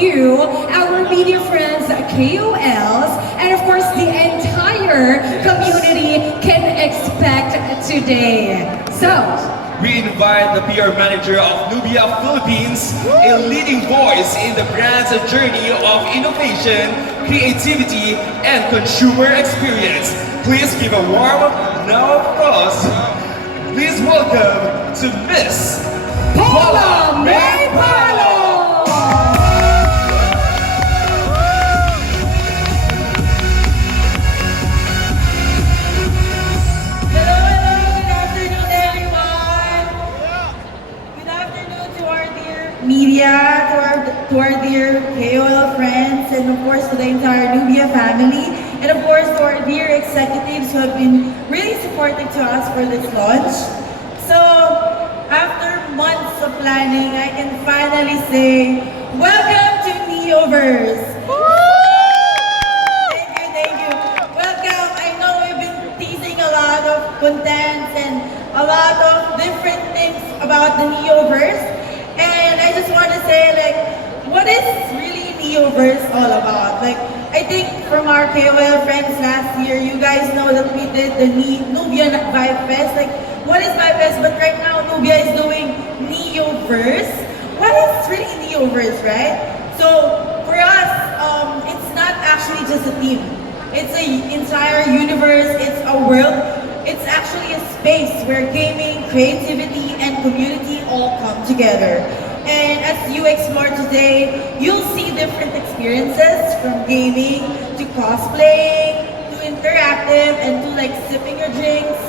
you, our media friends, KOLs, and of course the entire community can expect today. So, We invite the PR manager of Nubia Philippines, a leading voice in the brand's journey of innovation, creativity, and consumer experience. Please give a warm round of applause. Please welcome to Miss Paula May Palo! Media, to our dear KOL friends, and of course to the entire Nubia family, and of course to our dear executives who have been really supportive to us for this launch. So, after months of planning, I can finally say, welcome to Neoverse! Thank you. Welcome. I know we've been teasing a lot of contents and a lot of different things about the Neoverse. And I just want to say, like, what is really Neoverse all about? Like, I think from our KOL friends last year, you guys know that we did the Nubia Vibe Fest. Like, what is Vibe Fest? But right now, Nubia is doing Neoverse. What is really Neoverse, right? So, for us, it's not actually just a theme. It's an entire universe, it's a world. It's actually a space where gaming, creativity, and community all come together. And as you explore today, you'll see different experiences from gaming to cosplaying to interactive and to like sipping your drinks.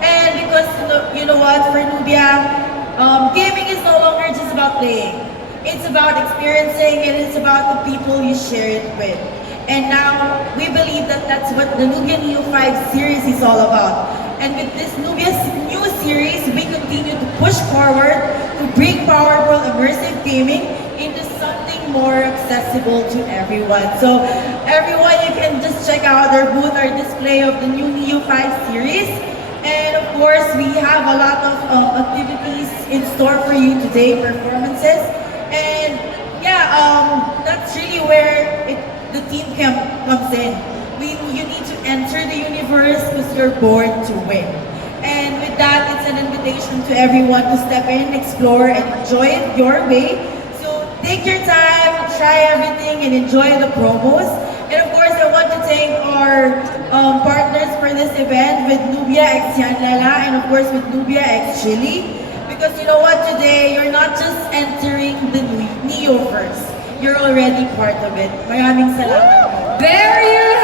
And because you know what, for Nubia, gaming is no longer just about playing. It's about experiencing and it's about the people you share it with. And now, we believe that that's what the Nubia Neo 5 series is all about. And with this Nubia's new series, we continue to push forward to bring powerful, immersive gaming into something more accessible to everyone. So, everyone, you can just check out our booth, our display of the new Neo 5 series. And of course, we have a lot of activities in store for you today, performances. And yeah, that's really where the team camp comes in. You need to enter the universe because you're born to win. And with that, it's an invitation to everyone to step in, explore, and enjoy it your way. So take your time, try everything, and enjoy the promos. And of course, I want to thank our partners for this event with Nubia X Yanlala and of course with Nubia X Chili. Because you know what, today, you're not just entering the Neoverse. You're already part of it. Maraming salamat. There you